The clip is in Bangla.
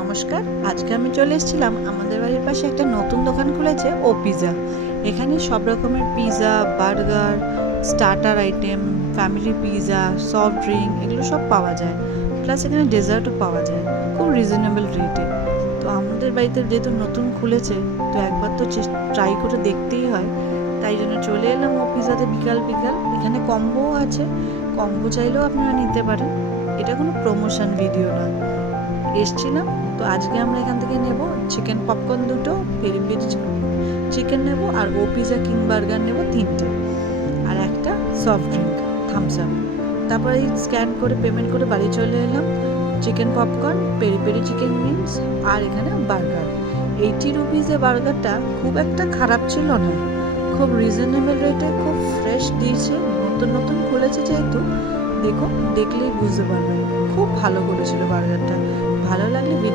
নমস্কার, আজকে আমি চলে এসেছিলাম আমাদের বাড়ির পাশে একটা নতুন দোকান খুলেছে, ও পিজা এখানে সব রকমের pizza burger starter item family pizza soft drink এগুলো সব পাওয়া যায়। প্লাস এখানে ডেজার্টও পাওয়া যায়, খুব রিজনেবল রেটে তো আমাদের বাড়িতে যেহেতু নতুন খুলেছে, তো একবার তো ট্রাই করে দেখতেই হয়। তাই জন্য চলে এলাম ও পিজাতে বিকাল বিকাল। এখানে কম্বোও আছে কম্বো চাইলেও আপনারা নিতে পারেন। এটা কোনো প্রমোশন ভিডিও নয়। এসছিলাম, তো আজকে আমরা এখান থেকে নেব চিকেন পপকর্ন দুটো পেরি পেরি চিকেন নেব আর ও পিজা কিং বার্গার নেব তিনটে। আর একটা সফট ড্রিঙ্ক থামস আপ তারপরে স্ক্যান করে পেমেন্ট করে বাড়ি চলে এলাম। Chicken popcorn peri peri chicken wings আর এখানে বার্গার এইটি রুপিজে বার্গারটা খুব একটা খারাপ ছিল না। খুব রিজনেবল রেটে খুব ফ্রেশ দিয়েছে। নতুন নতুন খুলেছে যেহেতু, দেখো, দেখলেই বুঝতে পারবেন খুব ভালো করেছিল বার্গারটা ভালো লাগলে